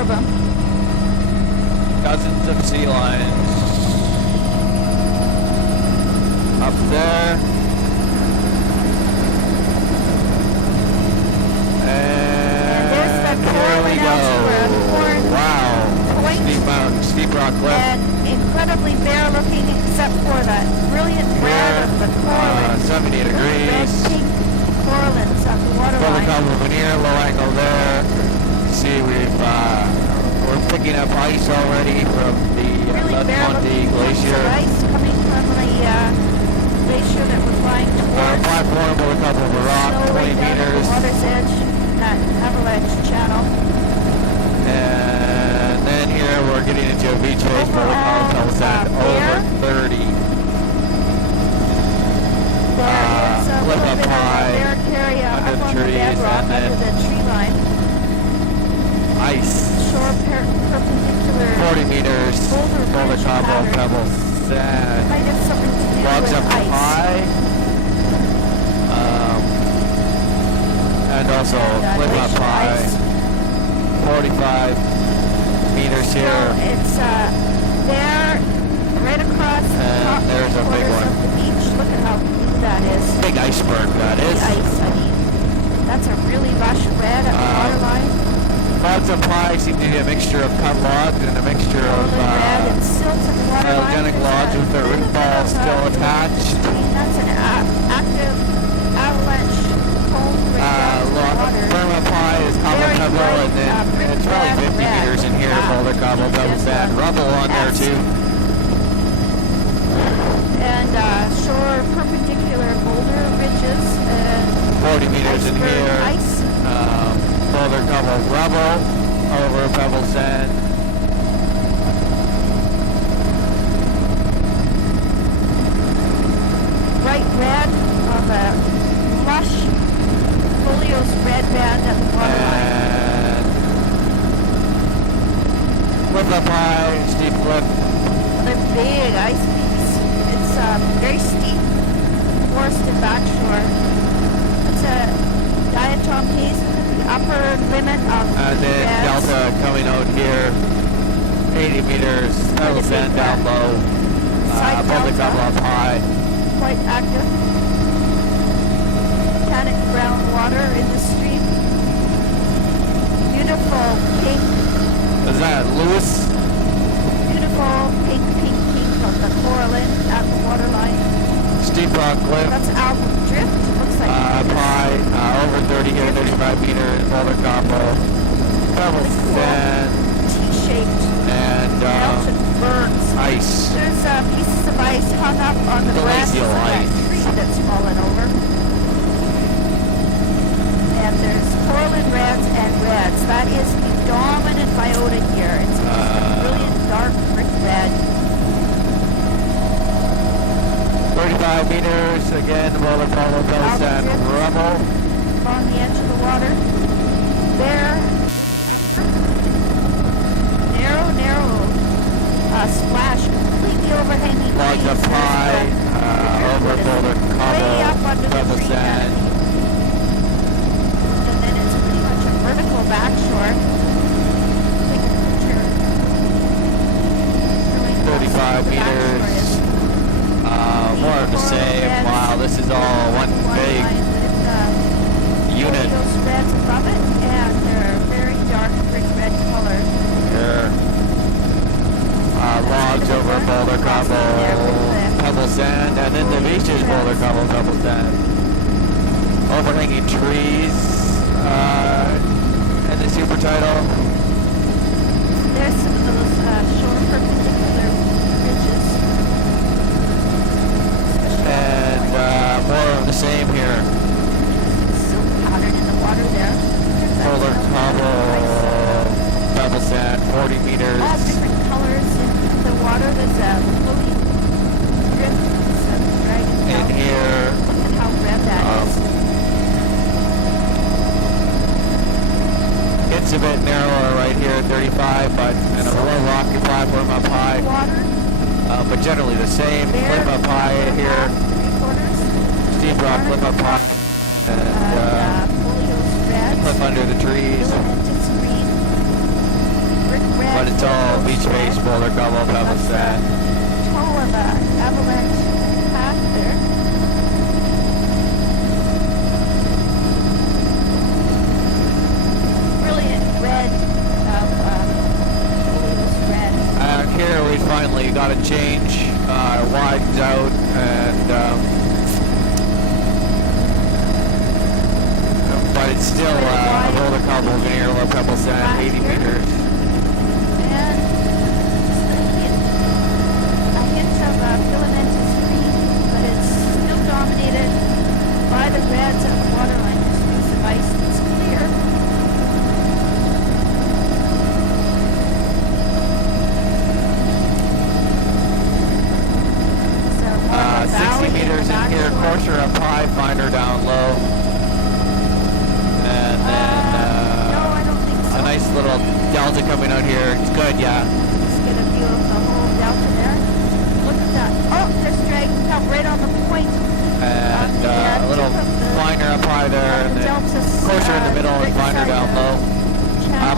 of them. Dozens of sea lions. Up there. And there's the Corwin Algebra Horn. Wow. Point. Steep mountain, steep rock cliff. And incredibly bare looking except for that brilliant red of the Corwin. 70 degrees. Red pink corallines on the waterline. Double cover veneer, low angle there. See, we're picking up ice already from the really bare looking glacier. Ice coming from the glacier that we're flying towards. Platform with a couple of rock, 20 meters. The water's edge, that avalanche channel. And then here we're getting into a beach phase for the Pebble Sand over 30. There is a Flip little up bit high, of barrier area under up the on trees, the bedrock, and then under the tree line. ice. Shore perpendicular. 40 meters. Boulder cobble, Pebble Sand. Might have something to do Logs with up ice. high. And also flip up high. Ice. 45 meters So here. it's there, right across the top there's a big corners one. of the beach. Look at how blue that is. Big iceberg, that The is. ice, I mean, that's a really lush red at the waterline. Logs up high seem to be a mixture of cut logs and a mixture of Red and silt at the waterline. biogenic logs with their root ball still attached. I mean, that's an active avalanche cone right down to the water. Firm up high is cobble Very pebble, bright, and then it's really 50 red. meters in here. Boulder cobble, Pebble Sand, rubble on there too. And shore perpendicular boulder ridges and 40 meters in iceberg here. ice. Boulder cobble, rubble over Pebble Sand. Bright red of a lush foliose red band at the waterline. And flip up high, steep cliff. They're big ice peaks. It's very steep, forested backshore. It's a diatom haze at the upper limit of And then reds. delta coming out here, 80 meters, Pebble Sand down low, Side Boulder delta. cobble up high. Quite active. Tannic brown water in the stream. Beautiful pink, Is that Lewis? beautiful pink of the coralline at the waterline. Steep rock cliff. That's algal drift. Looks like High, over 30 here, 35 meters, Boulder cobble, Pebble Sand, T-shaped and melted burns. ice. There's pieces of ice hung up on the branches Glacial of that ice. tree that's fallen over. And there's coralline reds and reds. That is the dominant biota here. It's a brilliant dark brick red. 35 meters, again, Boulder cobble, Pebble Sand, rubble. Along the edge of the water. There. Narrow splash, completely overhanging Logs up trees. high, over Boulder Way up under cobble, the Pebble tree Sand. and then it's pretty much a vertical backshore. Take a picture. Showing how 35 steep the backshore meters. is. More of the same. Wow, this is all one big unit. Those reds above it, and they're very dark brick red color. Here. Logs over Boulder cobble, Pebble Sand, and then the beach is Boulder cobble, Pebble Sand. Overhanging trees, and the super title. There's some of those shore perpendicular ridges. And more of the same here. Silk pattern in the water there. Boulder cobble, Pebble Sand, 40 meters. All different colors in the water. There's a floating drift. In here. Look at how red that is. It's a bit narrower right here at 35, but and a low rocky platform up high. Water. But generally the same. Cliff up high here. Steep rock, cliff up high. And Folios red. cliff under the trees. Filamentous green. red. but it's all signal beach spread. base, boulder, cobble, pebble, That's sand. the toe of a avalanche path there. Brilliant red red. Here we finally got a change, widens out, and but it's still a boulder, cobble, veneer, low pebble, sand, 80 meters. And a hint of filamentous green, but it's still dominated by the reds at the waterline. This piece of ice that's clear. So, 60 meters in here, coarser up high, finer down low. And then no, I don't think so. a nice little delta coming out here. It's good, yeah. Let's get a view of the whole delta there. Look at that. Oh, there's dragon cup right on the point. And a little finer up high there, and then coarser in the middle and finer down low.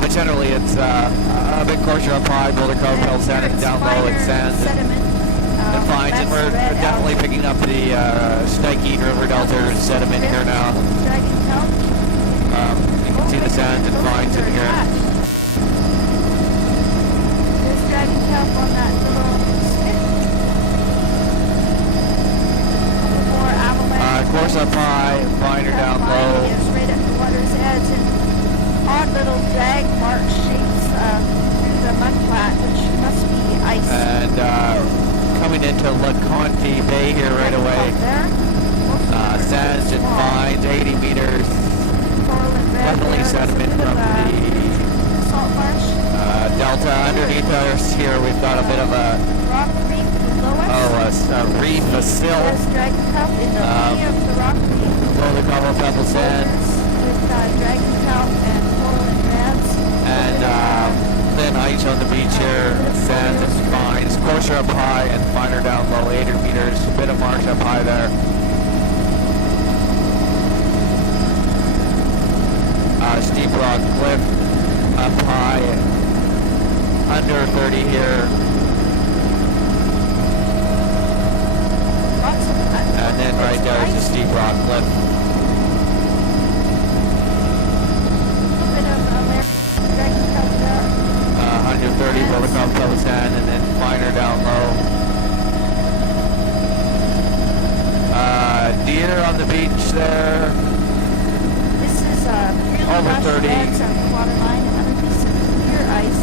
But generally it's a bit coarser up high, boulder, cobble, pebble, sand, and down low it sands and fines. And we're definitely picking up the Snake River Delta sediment here now. Dragon kelp. You can see the sands and fines in here. There's dragon kelp on that little spit. More avalanche. Coarse up high, finer down low. It's right at the water's edge, and odd little drag mark shapes through the mud flat, which must be ice. And coming into LeConte Bay here right away. Sands and fines, 80 meters. Definitely sediment from the salt marsh. delta. Underneath us here we've got a bit of a Rock reef below us. a reef, a sill. There's dragon kelp in the lee of the rock reef. Boulder, cobble, pebble, sand. With dragon kelp and coral and reds. And thin ice on the beach here. Sands and fines. Coarser up high and finer down low, 80 meters. A bit of marsh up high there. Steep rock cliff up high, under 30 here. Lots of And then right there is the steep rock cliff. A bit of dragon kelp there. 130 boulder, cobble, pebble, sand, and then finer down low. Deer on the beach there. This is really Over lush 30. reds on the waterline, another piece of clear ice.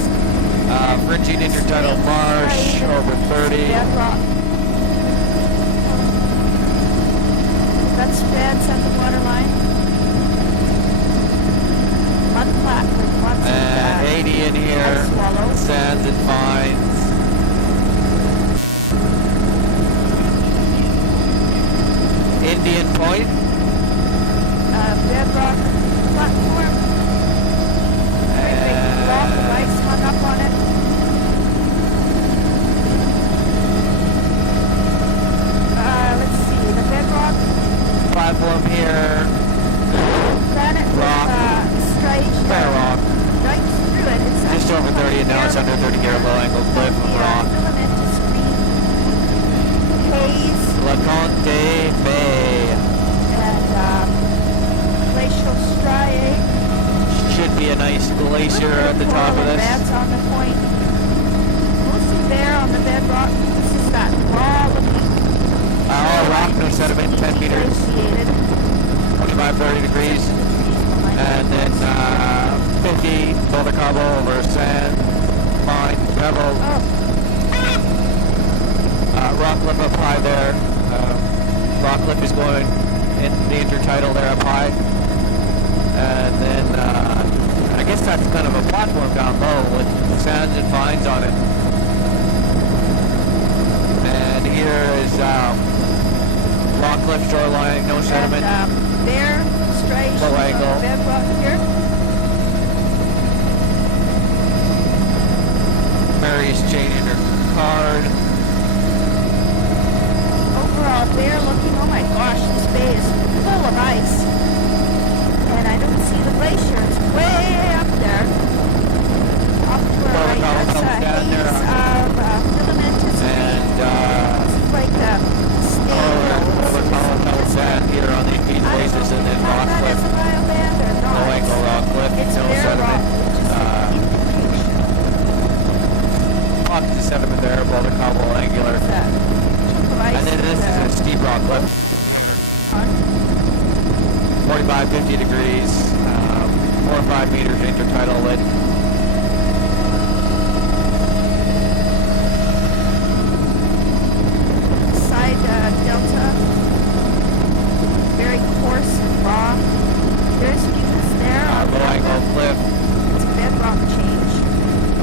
Fringing intertidal marsh, over 30. Bedrock. That's reds at the waterline. Mud flat with lots And of 80 in here. ice wallows. Sands and fines. Indian Point. Bedrock platform. Great big block of ice hung up on it. Let's see, the bedrock Platform here. granite Rock. with stripes Fair rock. stripes through it. It's Just over 30 and now it's under 30 here. Low angle cliff of rock. Filamentous green haze LeConte Bay. and glacial striae. Should be a nice glacier at the top of this. Reds on the point. Mostly bare on the bedrock. This is that raw looking. All rock, no sediment, 10 meters, Associated. 25, 30 degrees. And then 50 boulder, cobble over sand, fine, pebble. Rock cliff up high there. Rock cliff is going in the intertidal there up high. And then I guess that's kind of a platform down low with sands and fines on it. And here is rock cliff shoreline, no sediment. And bare striations Low on angle. the bedrock here. Mary's changing her card. Overall bare looking. Oh my gosh, this bay is full of ice. And I don't see the glacier. It's way up there. Up where I 25 meters intertidal wind. Side delta, very coarse and raw. There's mucus there. Low angle cliff. It's a bedrock change.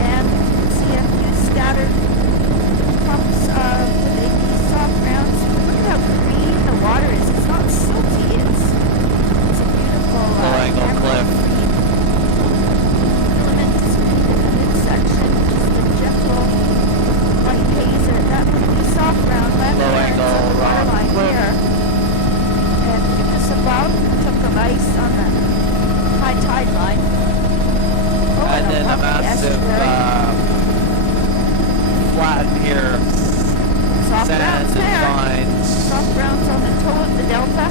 And you can see a few scattered clumps with a soft grounds. Look at how green the water is. It's not silty. It's a beautiful Low angle cliff. Filament is in the midsection, just a gentle white haze. That would be soft ground left Low there. angle It's a rock waterline cliff. here. And mucus above, a chunk of ice on the high tide line. Oh, And then a lovely massive estuary. flatten here. Soft Sands grounds and there. vines. Soft grounds on the toe of the delta.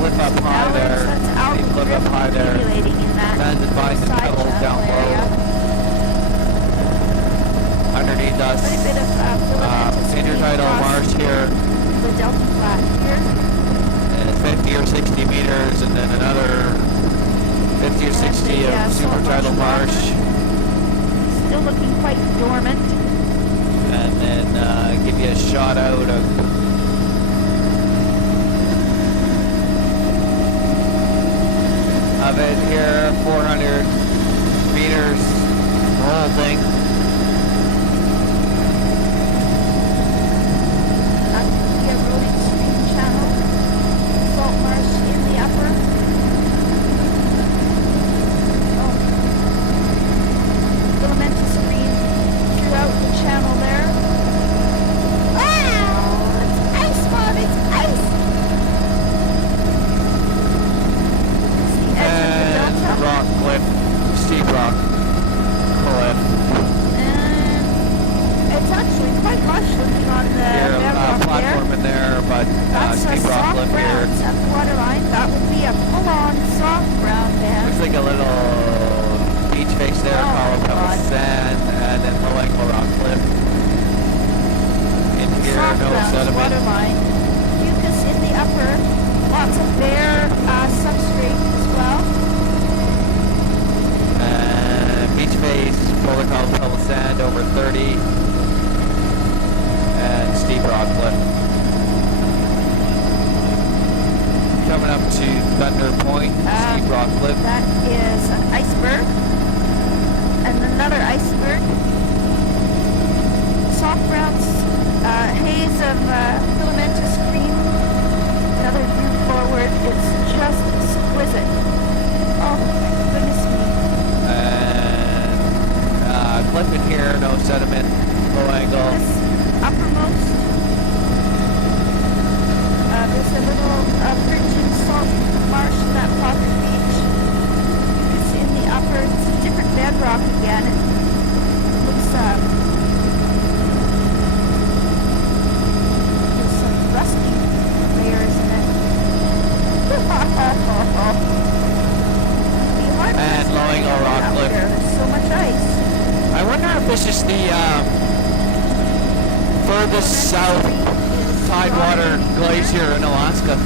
Cliff up high there. Steep cliff up high there. Accumulating in that Sands and vines and side pebbles down channel low. area. Underneath us. Quite a bit of filamentous Intertidal across marsh here. the delta flat here. And 50 or 60 meters, and then another 50 or 60 of supertidal marsh. Still looking quite dormant. And then give you a shot out of it here, 400 meters, the whole thing. That could be a rolling stream channel. Salt marsh in the upper. Oh. Filamentous green throughout the channel there. Wow! It's ice, Mom! It's ice! It's the edge of the And delta. rock cliff, steep rock cliff. And it's actually quite lush looking on the Here, bedrock there. platform in there, but That's a steep rock soft cliff here. ground at the waterline. That would be a full-on soft ground then. Looks like a little beach face there, Oh, column my of God. sand, and then low angle rock cliff. In here, Soft no ground sediment. waterline. Mucus in the upper. Lots of bare substrate as well. And beach face, polar column pebble sand over 30, and steep rock cliff. Coming up to Thunder Point, steep rock cliff. That is an iceberg. And another iceberg. Soft grounds, haze of filamentous green. Another view forward. It's just exquisite. Oh, goodness me. And cliff in here, no sediment, low angle. This uppermost, there's a little fringing salt marsh in that Pocket Beach. It's in the upper, it's a different bedrock again. It looks, there's some rusty layers in it. And low angle rock cliff. There's so much ice. I wonder if this is the furthest south tidewater glacier in Alaska.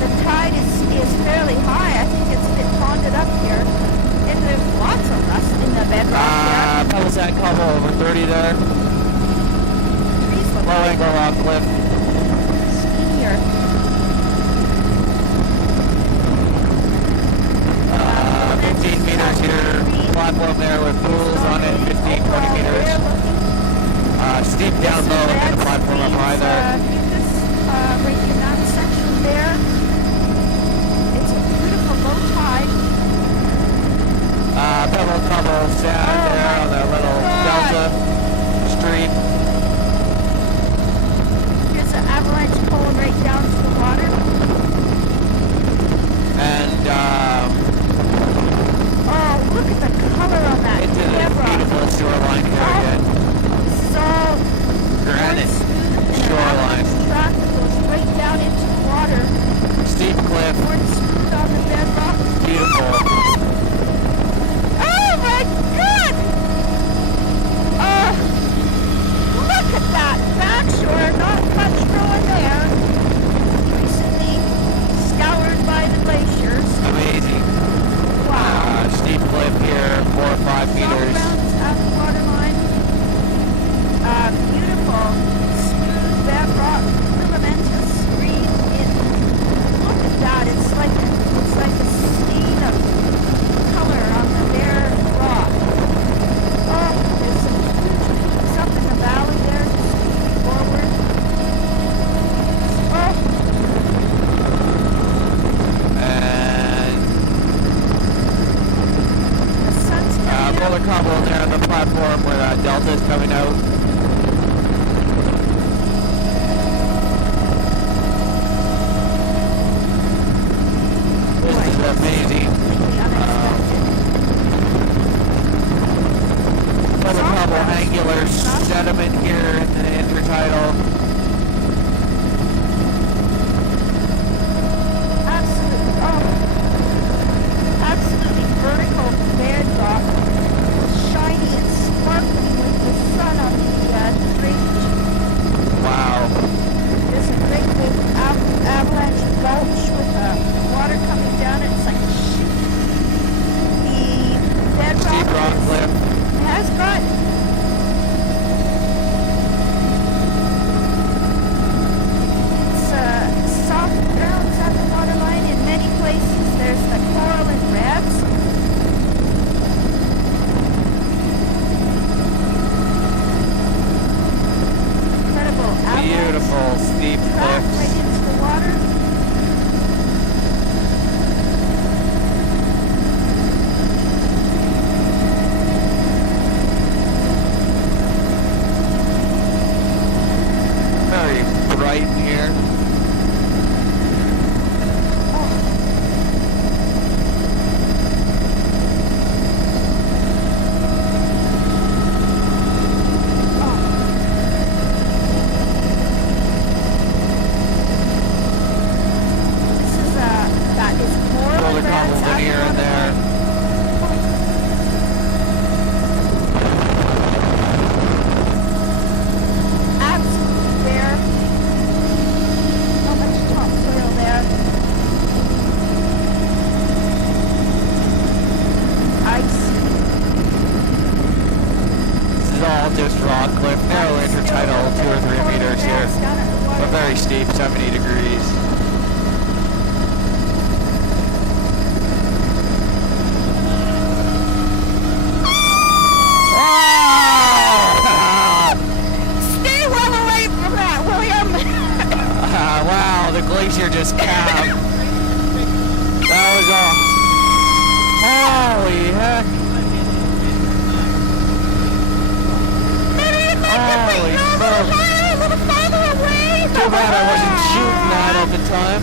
The tide is fairly high. I think it's a bit ponded up here. And there's lots of rust in the bedrock Pebble sand cobble over 30 there. there. Trees look Low like angle rock cliff. skinnier. 15 meters here. Platform there with pools on it, 15, 20 meters. Steep down low and then a platform up high there. Mucus right in that section there. It's a beautiful low tide. Pebble cobble sand there on that little delta stream. Here's an avalanche pulling right down to the water. And Oh, look at the color on that into this bedrock. beautiful shoreline here again. This is all Granite smooth shoreline. and an track that goes right down into the water. Steep cliff. Poured smooth on the bedrock. Beautiful. Oh my God! Look at that backshore. Not much growing there. Recently scoured by the glaciers. Amazing. Wow. beautiful steep track cliffs. right into the water. Very bright in here. Just rock cliff, narrow intertidal, 2 or 3 meters here, but very steep, 70 degrees. Stay well away from that, William. Wow, the glacier just calved. That was all. Holy heck. Holy smokes. Too bad I wasn't shooting that at the time.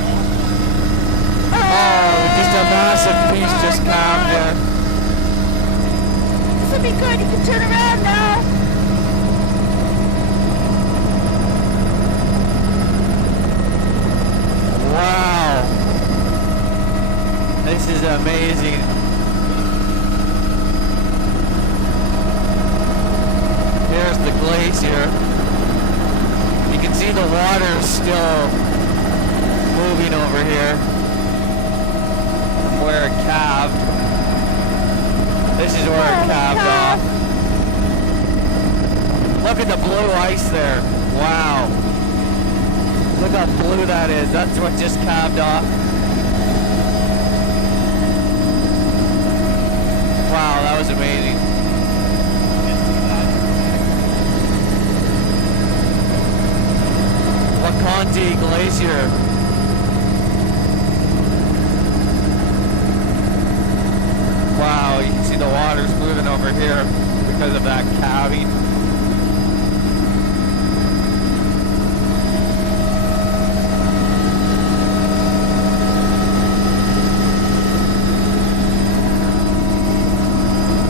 Oh, just a massive piece just calved there. This will be good. You can turn around now. Wow. This is amazing. Here's the glacier. You can see the water still moving over here from where it calved. This is where it calved off. Look at the blue ice there. Wow. Look how blue that is. That's what just calved off. Wow, that was amazing. Conti Glacier. Wow, you can see the water's moving over here because of that calving.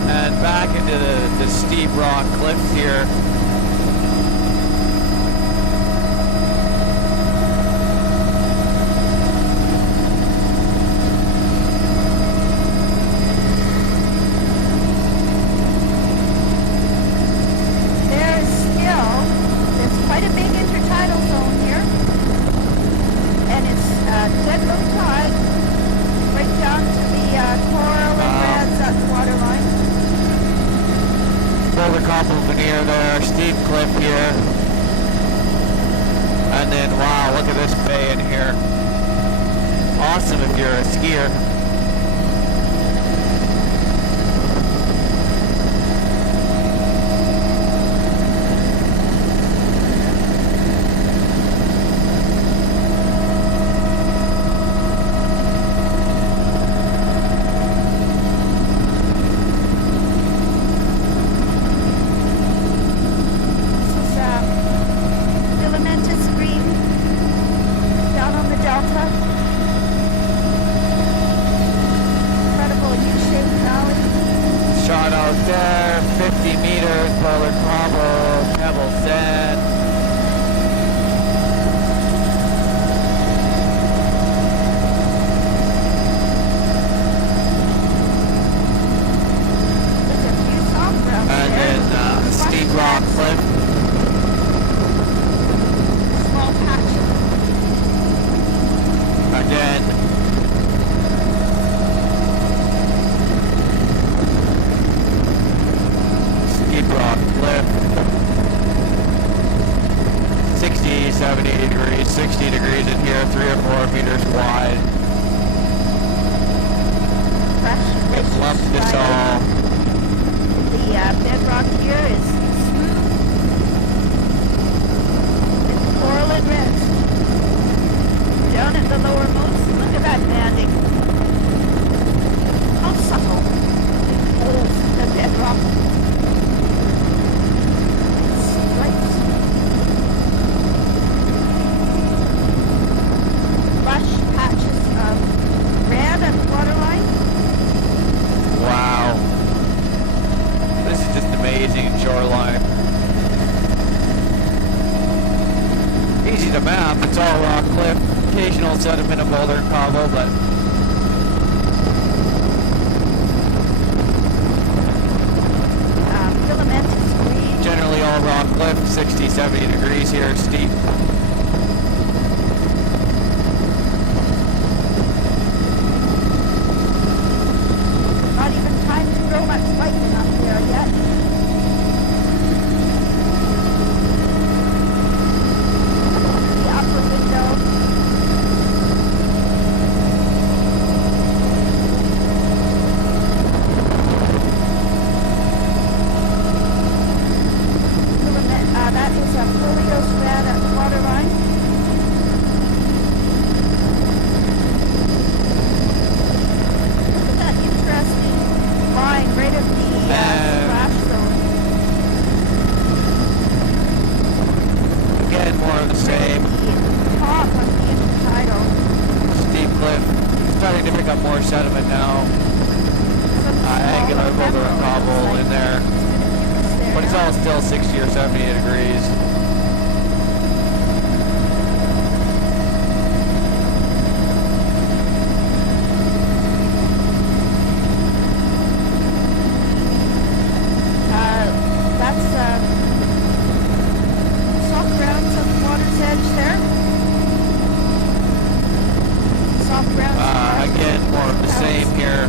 And back into the steep rock cliffs here. Veneer there, steep cliff here, and then wow, look at this bay in here. Awesome if you're a skier. Shot out there, 50 meters, polar combo, pebble sand. And then steep rock cliff. Small patch. Again. Rock cliff, 60, 70 degrees, 60 degrees in here, 3 or 4 meters wide. It's lumped this all. The bedrock here is smooth. It's coralline easy to map. It's all rock cliff, occasional sediment of boulder and cobble, but filamentous green. generally all rock cliff, 60, 70 degrees here, steep. Not even time to grow much lichen up there yet. The upper window. That is a folio strand at the water line. Look at that interesting line right at the splash zone. Again, more of the same. The top of the intertidal. Steep cliff, starting to pick up more sediment now. Angular boulder and cobble in there. But it's all still 60 or 70 degrees. That's soft grounds on the water's edge there. Soft grounds. Again, more of the same here.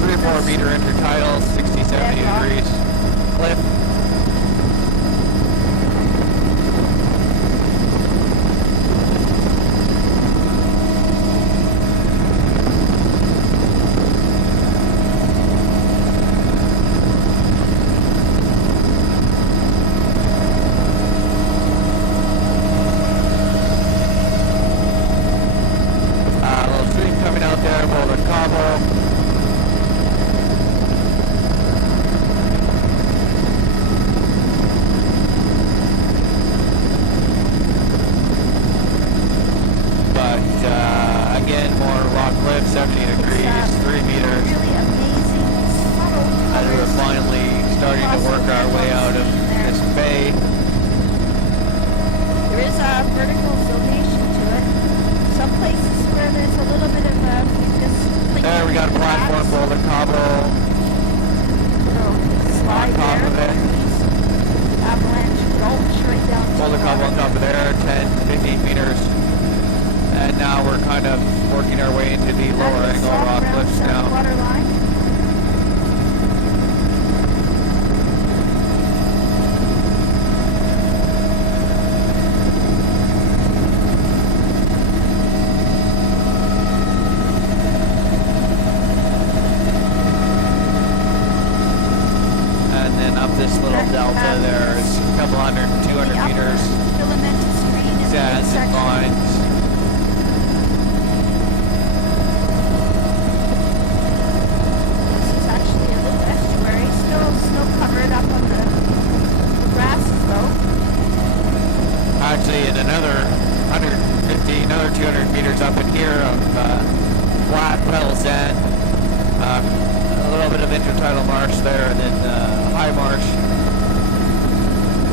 3 or 4 meter intertidal, 60, 70 degrees. Cliff. Little stream coming out there, boulder cobble. Again, more rock cliff, 70 degrees, 3 meters. Really amazing, subtle As we're colors. finally starting to work our way out of this bay. There is a vertical zonation to it. Some places where there's a little bit of There we got a platform, boulder cobble slide on top there. of it. Avalanche gulch right down to Boulder the cobble on water. top of there, 10, 15 meters. And now we're kind of working our way into the lower That is angle soft rock ground cliffs center now. water line. And then up this little delta there's a couple hundred, 200 meters. Filamentous green in the Sands and midsection. vines. This is actually a little estuary, still snow covered up on the grasses though. Actually, in another 150, another 200 meters up in here of flat pedal sand. A little bit of intertidal marsh there, and then high marsh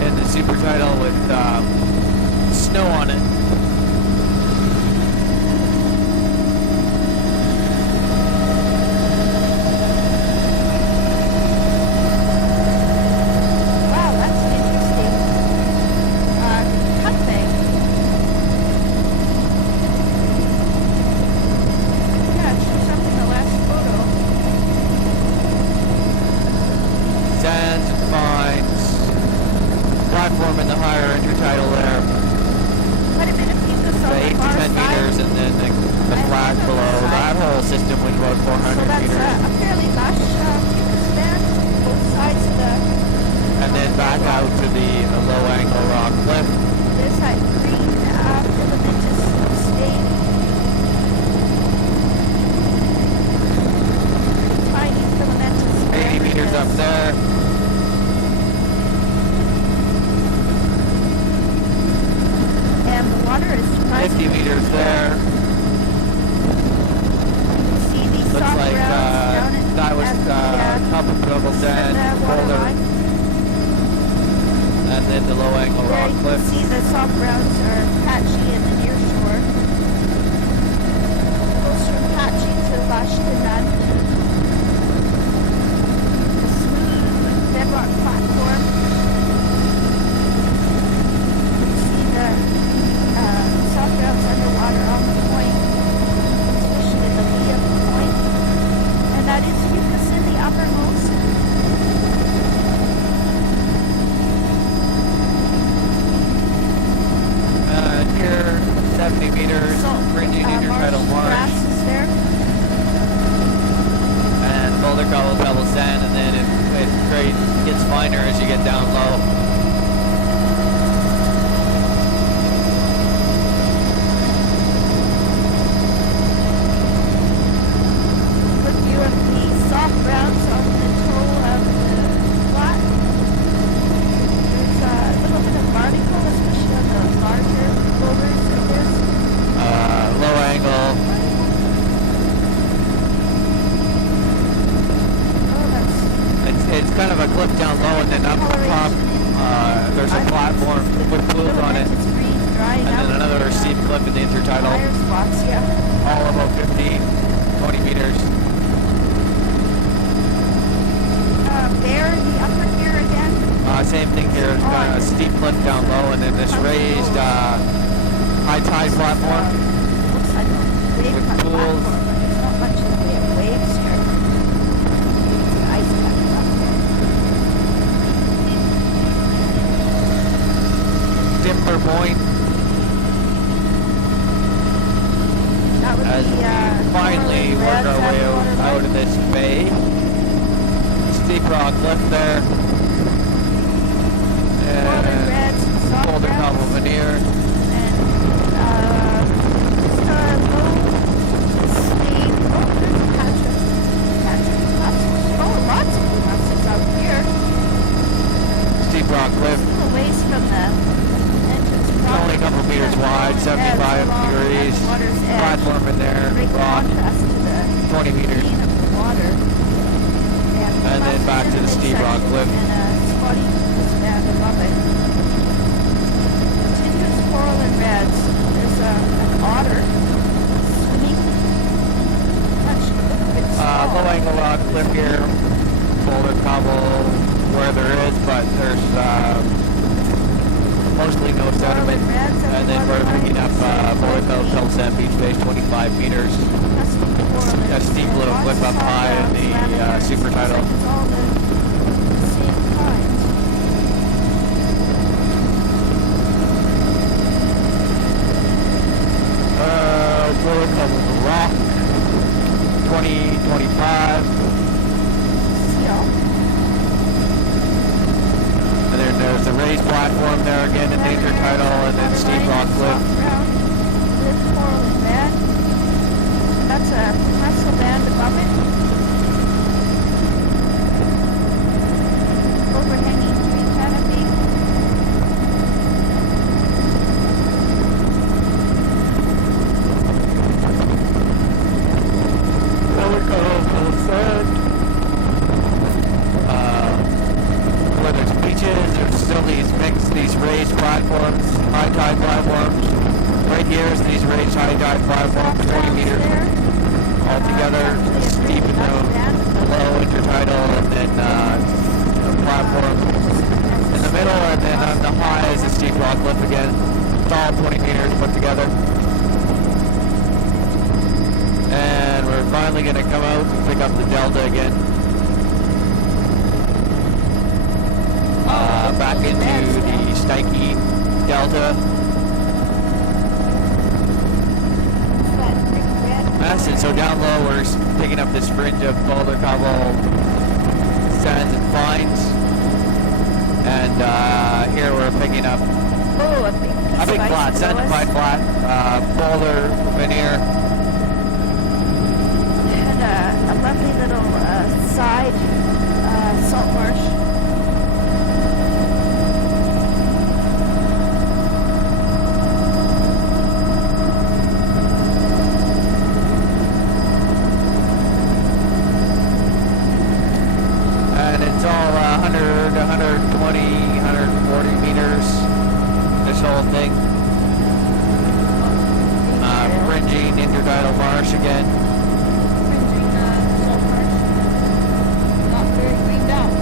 in the super tidal with snow on it. Wow, that's an interesting cut thing. Yeah, it shows up in the last photo. Sands and vines. Platform in the higher intertidal there. Quite a bit of mucus on The the 8 to far 10 side. meters, and then the flat on the below. side. That whole system was about 400 So that's meters. a fairly lush mucus band, both sides of the... And then back out to the low angle rock cliff. There's that green filamentous stain. Tiny filamentous 80 meters up there. And the water is 50 meters there. See these Looks soft like grounds down that was at the top of double sand water boulder. line. and then the low angle There rock you can cliff. see the soft grounds are patchy in the near shore. Goes from patchy to lush to none. A smooth bedrock platform. You can see the soft grounds underwater on the point, especially in the lee of the point. And that is Yucas in the uppermost. Here, 70 meters, fringing intertidal marsh. Grass is there. And boulder cobble, pebble sand, and then it gets finer as you get down low. Good view of the soft grounds on the toe of the flat. There's a little bit of barnacle, especially on the larger boulders like this. Low angle. Oh, that's It's kind of a cliff down low, and then up top there's a platform with pools on it, It's green, drying and out. then another steep cliff in the intertidal, Fire spots, yeah. all about 15, 20 meters. There, the upper here again. Same thing here, kind of a steep cliff down low, and then this raised high tide platform. Looks like a wave With cut pools. platform, but there's not much in the way of waves here. The ice cut up there. Timber Point, That would as be, we finally Northern work Reds our way at water out line. of this bay. Steep rock cliff there. Northern And Reds, soft boulder grounds, cobble veneer. and just a low steep. Oh, there's a patch of mussels. Oh, lots of blue mussels out here. Steep rock cliff. Still a ways from the entrance proper. Only a couple meters wide, 75 degrees. Water's edge. Platform in there, Great rock, contrast to the 20 meters. green of the water. And then back to the steep rock cliff. And a spotty Yucas band above it. Continuous coral and reds. There's an otter swimming. Much a bit small. Low angle rock cliff here. Boulder cobble where there is, but there's mostly no sediment. And then we're picking up Boulder Cove, Pell Sand Beach Base, 25 meters. A steep little cliff up high in the super tidal. It's all the same kind. Boulder Cove Rock, 2025. Seal. And then there's the raised platform there again in the intertidal, and then steep rock cliff. With coral and red. That's a muscle band above it. Overhanging tree canopy. Boulder Cove, Pell Sand. Where there's beaches, there's still these raised platforms, high tide platforms. Right here is these raised high tide platforms, 20 meters altogether, steep in the low intertidal, and then a platform in the middle, and then on the high is a steep rock cliff again. It's all 20 meters put together. And we're finally going to come out and pick up the delta again. Back into the Stike Delta. And so down low we're picking up this fringe of boulder cobble sands and fines. And here we're picking up a big flat, sand and fine flat, boulder veneer. And a lovely little side salt marsh. And it's all 100, 120, 140 meters. intertidal marsh again. Fringing salt marsh. Not very greened out.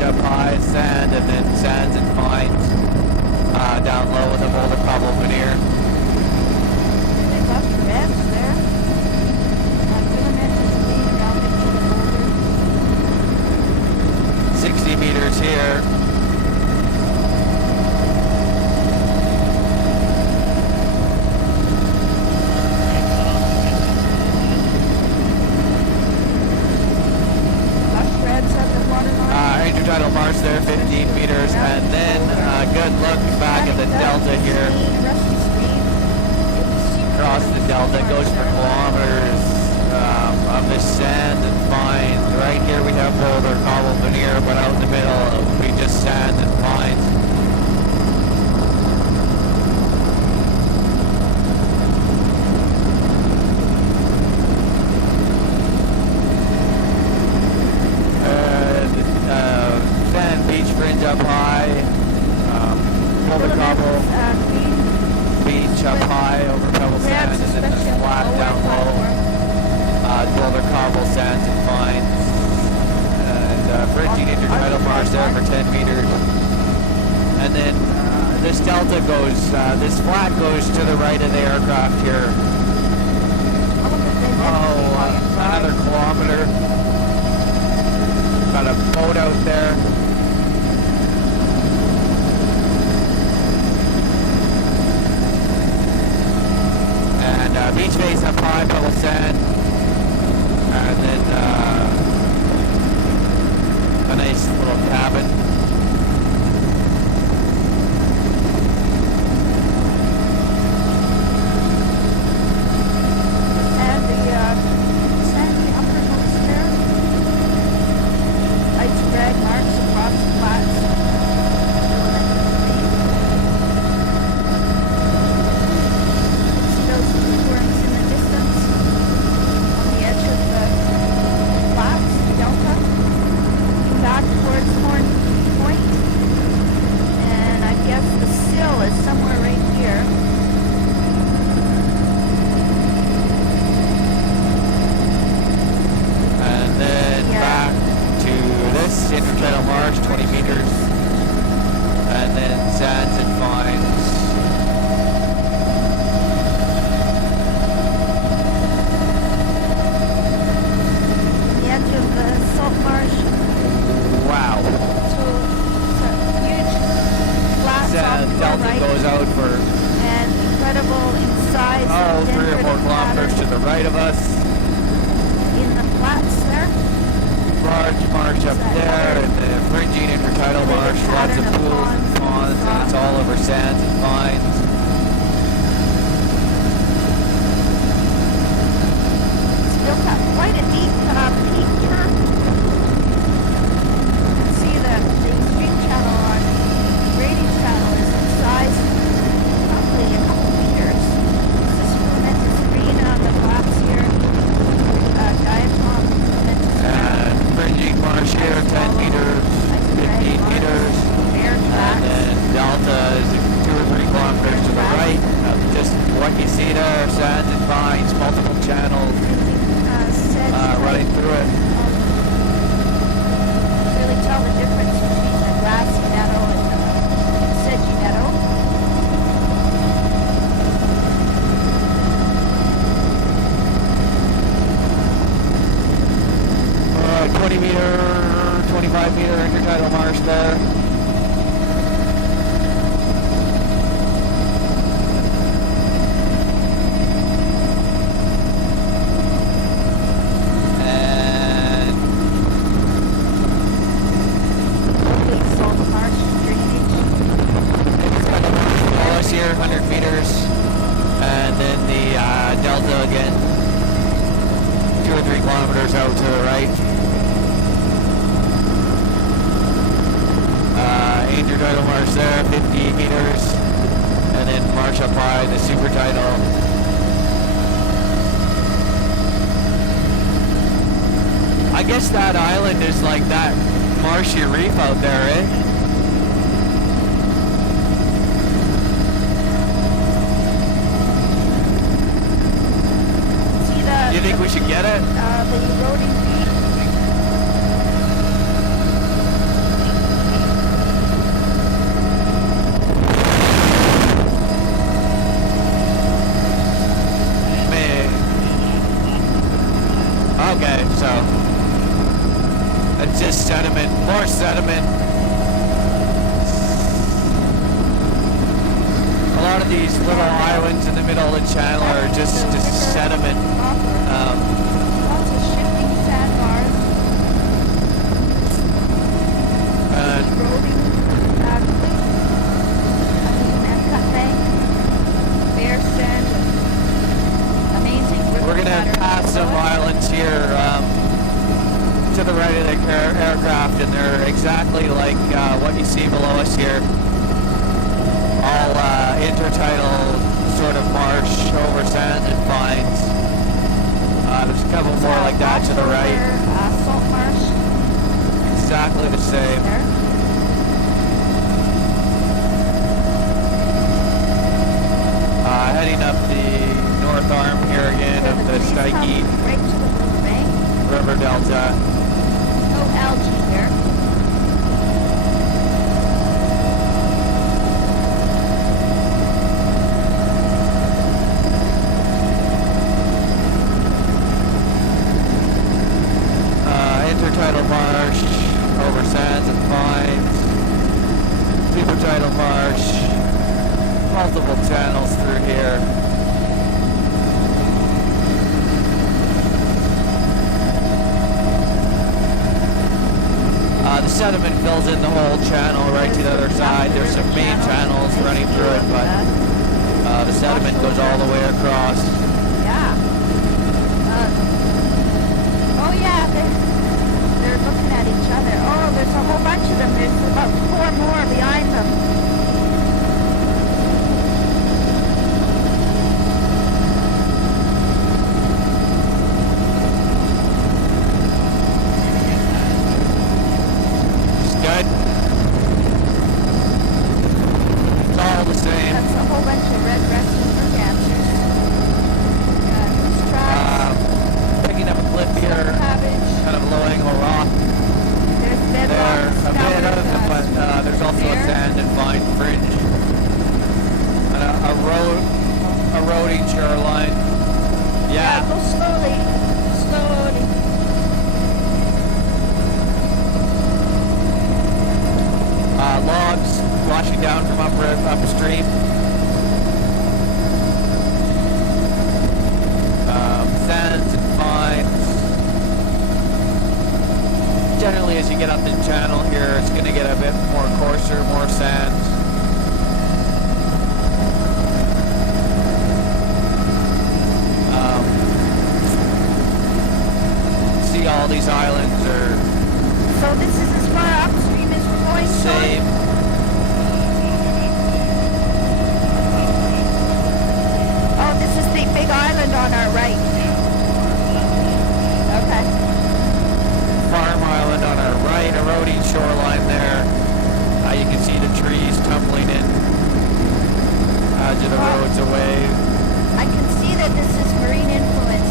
Up high, sand, and then sands and fines down low with a boulder cobble veneer. They got the beds there. Filament is leading down into the boulder. 60 meters here. Intertidal marsh there, 15 meters, and then a good look back at the delta here. Across the delta, goes for kilometers of the sand and fines. Right here we have boulder cobble veneer, but out in the middle it will be just sand and fines. Fringe up high, boulder cobble, beach up high over pebble sand, and then there's flat down low, boulder cobble, sands and fines, and fringing intertidal marsh there for 10 meters. And then this delta goes, this flat goes to the right of the aircraft here. Another kilometer. Got a boat out there. Beach base up high, pebble sand, and then a nice little cabin. And the sandy uppermost there, ice drag marks across the flats. Intertidal marsh, 20 meters, and then sands and fines. The edge of the salt marsh. Wow. So huge flats off to the delta right. Goes out for and incredible in size. 3 or 4 kilometers to the right of us. In the flats there. Large marsh up there, and the fringing intertidal marsh, lots of pools and ponds, and it's all over sands and fines. Still got quite a deep peak turn. You can see the stream channel on the grading channel is in size probably a couple meters. This is filamentous green on the flats here. Diaphragm filamentous and fringing marsh here, 10 meters, 15 meters, and then delta is 2 or 3 kilometers to the right. Just what you see there, sands and vines, multiple channels running through it. Really tell the difference between the grassy meadow and the sedgy meadow. 20 meter, 25 meter intertidal marsh there. And salt marsh drainage. intertidal marsh below us here, 100 meters. And then the delta again, 2 or 3 kilometers out to the right. Intertidal marsh there, 50 meters, and then marsh up high, the super tidal I guess that island is like that marshy reef out there, eh? See the... You think we should get it? The eroding reef. Okay, so it's just sediment, more sediment. A lot of these little islands in the middle of the channel are just sediment. Lots of shifting sandbars. Eroding rapidly. And cut bank. Bare sand. Amazing. We're gonna pass some islands here to the right of the aircraft, and they're exactly like what you see below us here. All intertidal sort of marsh over sand and vines. There's a couple more like that to the right. Salt marsh. Exactly the same. There. Heading up the north arm here again of the Psyche Right to the riverbank. River Delta. No algae here. Intertidal marsh over sands and vines. Supertidal marsh. Multiple channels through here. The sediment fills in the whole channel right to the other side. There's some main channels running through it, but the sediment goes all the way across. Yeah. Oh yeah, they're looking at each other. Oh, there's a whole bunch of them. There's about 4 more behind them. Eroding shoreline. Yeah. Go slowly. Slowly. Logs washing down from upstream. Sands and vines. Generally, as you get up the channel here, it's going to get a bit more coarser, more sands. All these islands are... So this is as far upstream as we're going? Same. Oh, this is the big island on our right. Okay. Farm island on our right, eroding shoreline there. You can see the trees tumbling in to the roads away. I can see that this is marine influence.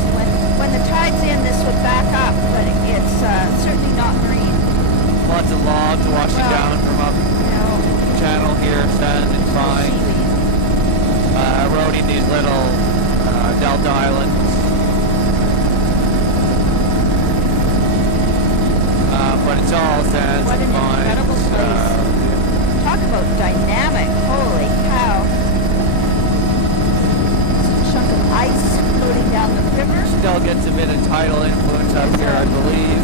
When the tide's in, this would back up, but it's certainly not marine. Lots of logs washing down from up channel here, sand and vine. Eroding these little delta islands. But it's all sand What and an vines. incredible place. Talk about dynamic, holy cow. Chunk of ice floating down the river. Still gets a bit of tidal influence up here, I believe.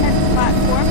Tent platform.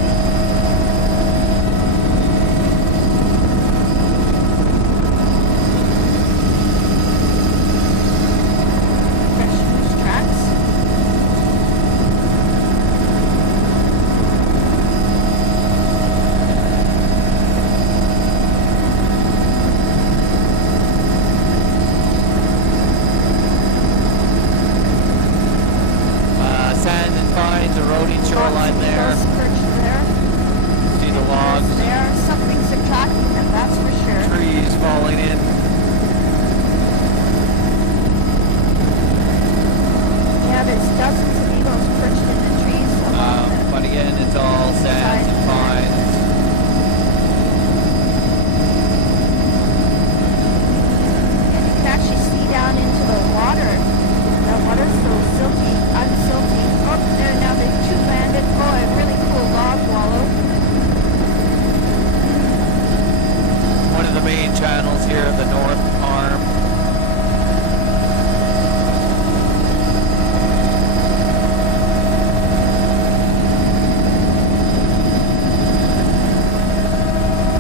piles here in the north arm.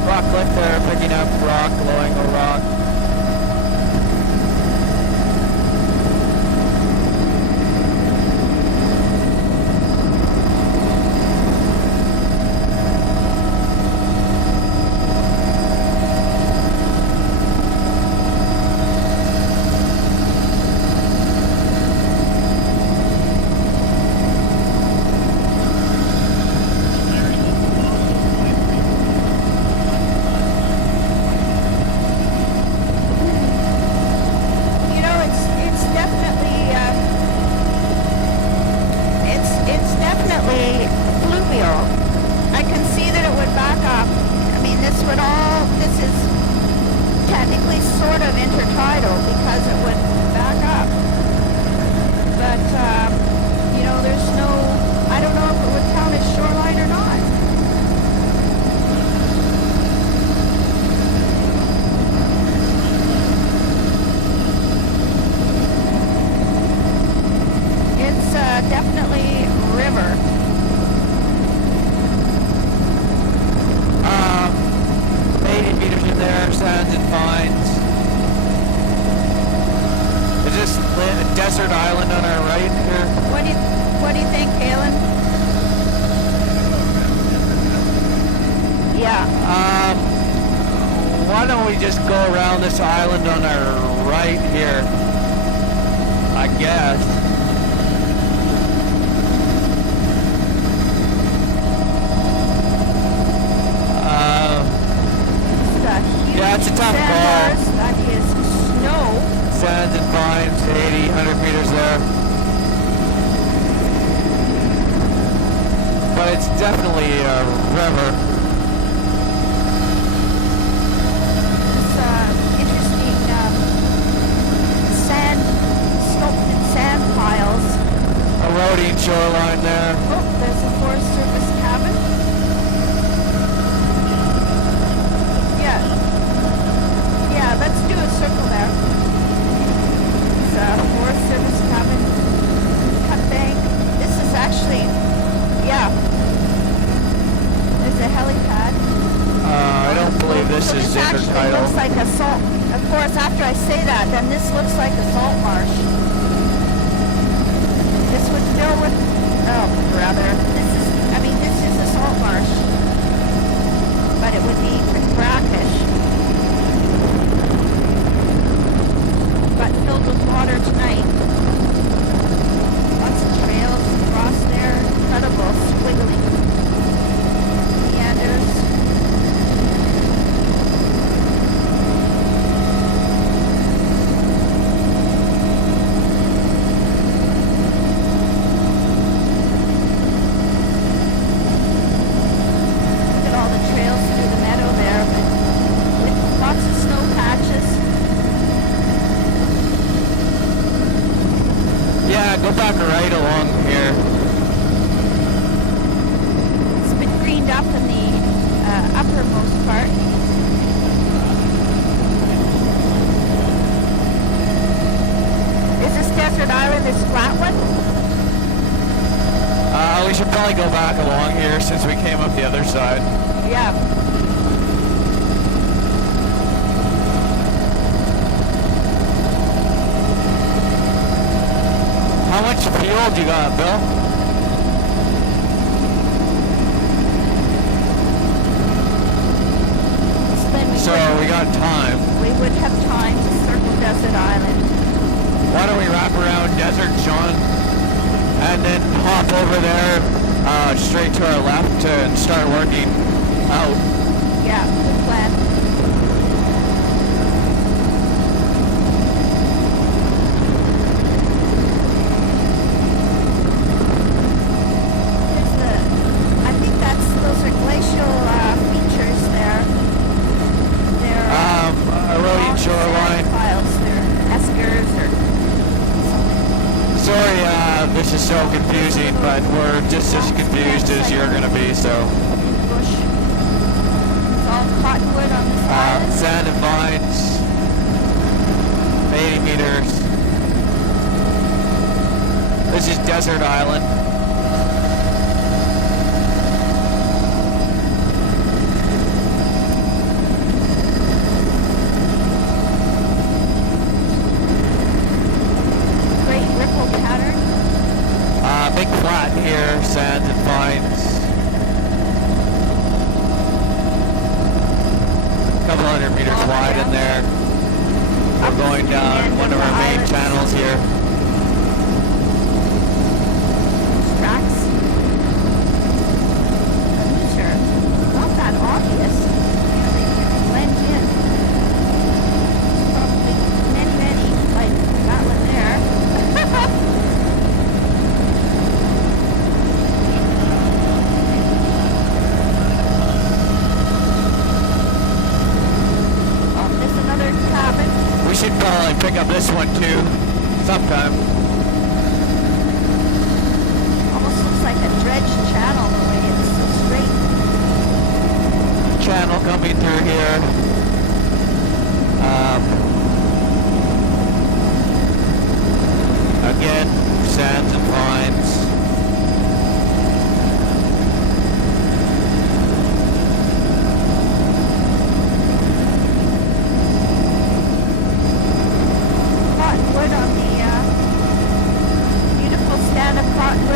Rock cliff there, picking up rock, low angle rock. Definitely river. 80 meters in there, sands and vines. Is this a desert island on our right here? What do you think, Kalen? Yeah. Why don't we just go around this island on our right here? I guess. Yeah, it's a tough call. That is snow. Sands and vines, 80, 100 meters there. But it's definitely a river. It's interesting sculpted sand piles. Eroding shoreline there. Oh, there's a Forest Service cabin. Yeah, let's do a circle there. It's a Forest Service cabin, cut bank. This is actually, yeah, there's a helipad. I don't believe this is intertidal. This actually looks like a salt, of course, after I say that, then this looks like a salt marsh. This would fill with, this is a salt marsh, but it would be pretty brackish. But filled with water tonight. Lots of trails across there. Incredible, squiggly meanders. Look at all the trails through the meadow there, with lots of snow patches. Yeah, go back right along here. It's been greened up in the uppermost part. Is this desert island this flat one? We should probably go back along here since we came up the other side. Yeah. How much fuel do you got, Bill? So we got time. We would have time to circle Desert Island. Why don't we wrap around Desert, John, and then hop over there straight to our left and start working out. Yeah, good plan. Those are glacial features there. They're eroding shoreline. Piles. They're eskers or something. Sorry, this is so confusing, but we're just as confused as you're going to be, so. Bush. It's all cottonwood on this island. Sand and vines, 80 meters. This is Desert Island. Great ripple pattern. Big flat here, sands and vines. Couple hundred meters wide in there. We're going down one of our main channels here. Tracks. These are not that obvious. They blend in. Probably many, like that one there. We should probably pick up this one too, sometime. Almost looks like a dredged channel the way it's so straight. Channel coming through here. Again, sands and vines.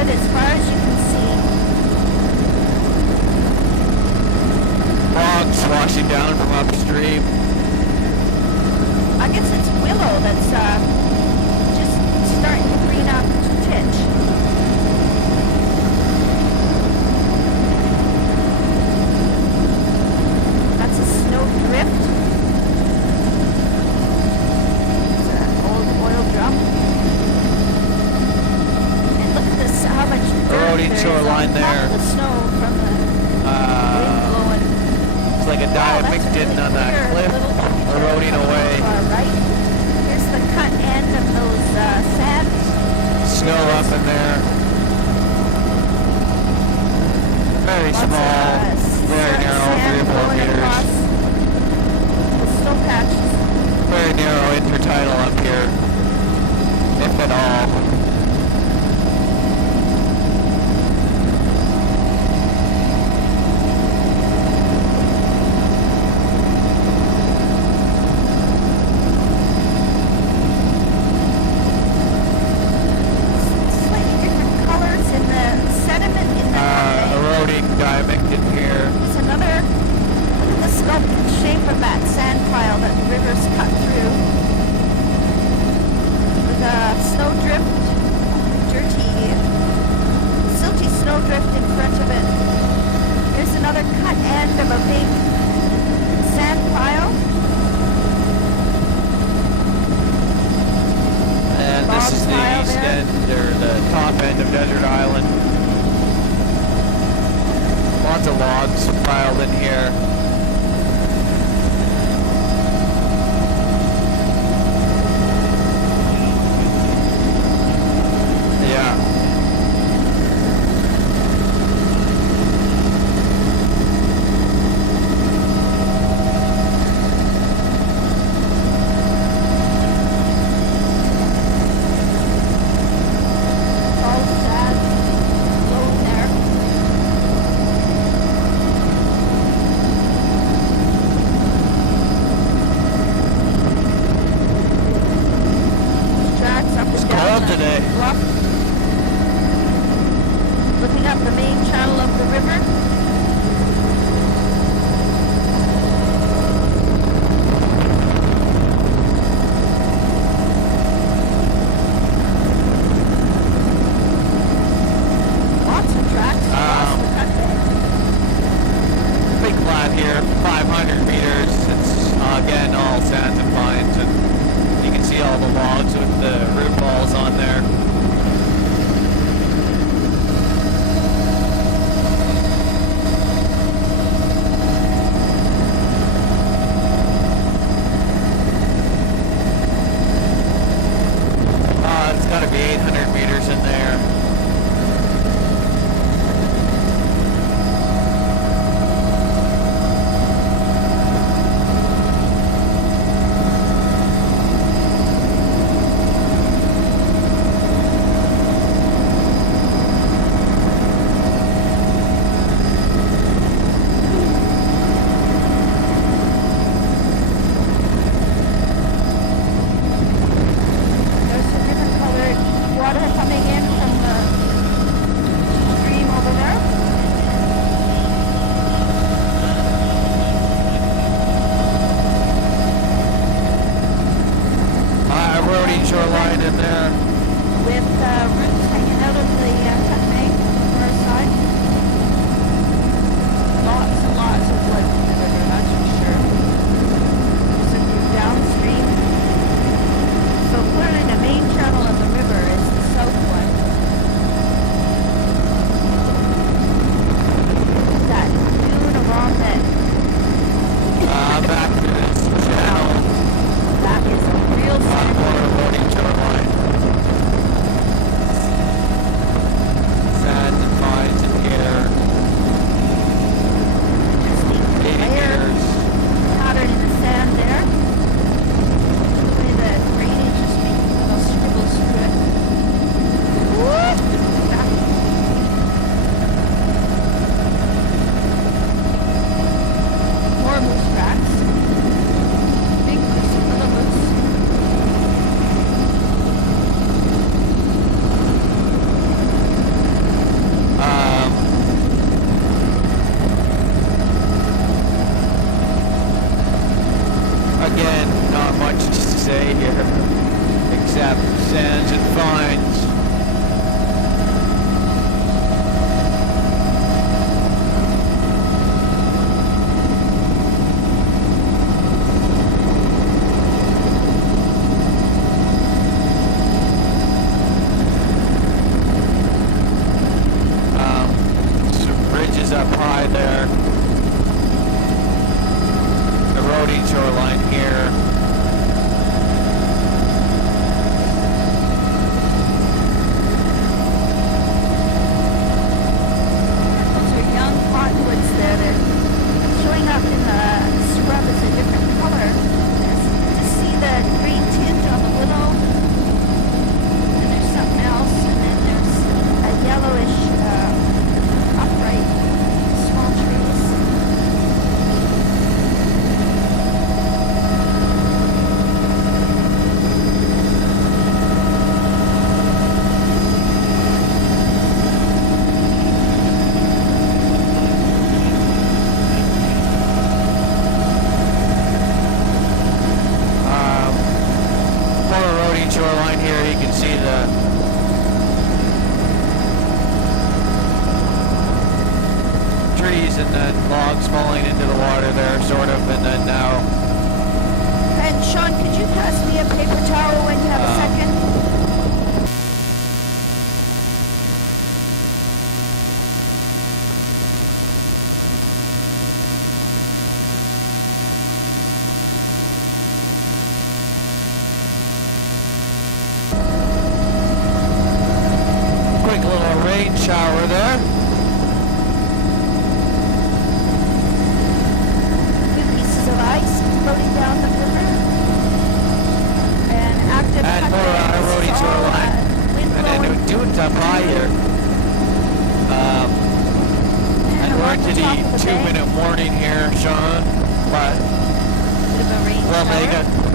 As far as you can see. Logs washing down from upstream. I guess it's willow that's just starting to green up to titch. That's a snow drift. It's an old oil drum. How much eroding shoreline there. The snow from the wind blowing. It's like a diamond on that cliff, eroding away. Right. Here's the cut end of those sand. Snow up in there. Very small, very narrow, 3 or 4 meters. The snow patches. Very narrow intertidal up here, if at all. Desert Island. Lots of logs piled in here. Yeah. eroding shoreline in there. With roots hanging out of the cut bank on our side. Lots and lots of wood in the river, that's for sure. So you're downstream. So clearly the main channel of the river is the south one. That dune along that. Back to this channel. That is a real More eroding shoreline. Sand and vines in here. 80 meters. pattern in the sand there. The way the drainage is making little scribbles through it. More moose tracks. Big moose and little moose. Again, not much to say here, except sands and vines. Some bridges up high there. Eroding shoreline here. Those are young cottonwoods there. They're showing up in the scrub as a different color. To see the green tint on the willow. And there's something else. And then there's a yellowish, upright, small trees. More eroding shoreline here. You can see the trees and then logs falling into the water there, sort of, and then now And Sean, could you pass me a paper towel when you have a second? quick little rain shower there. Few pieces of ice floating down the river. And active And cut more banks, eroding all, shoreline. wind And then blowing. the dunes up high here. And we're along into the top of the the bank, 2-minute warning here, Sean. But bit of a rain we'll make shower. it.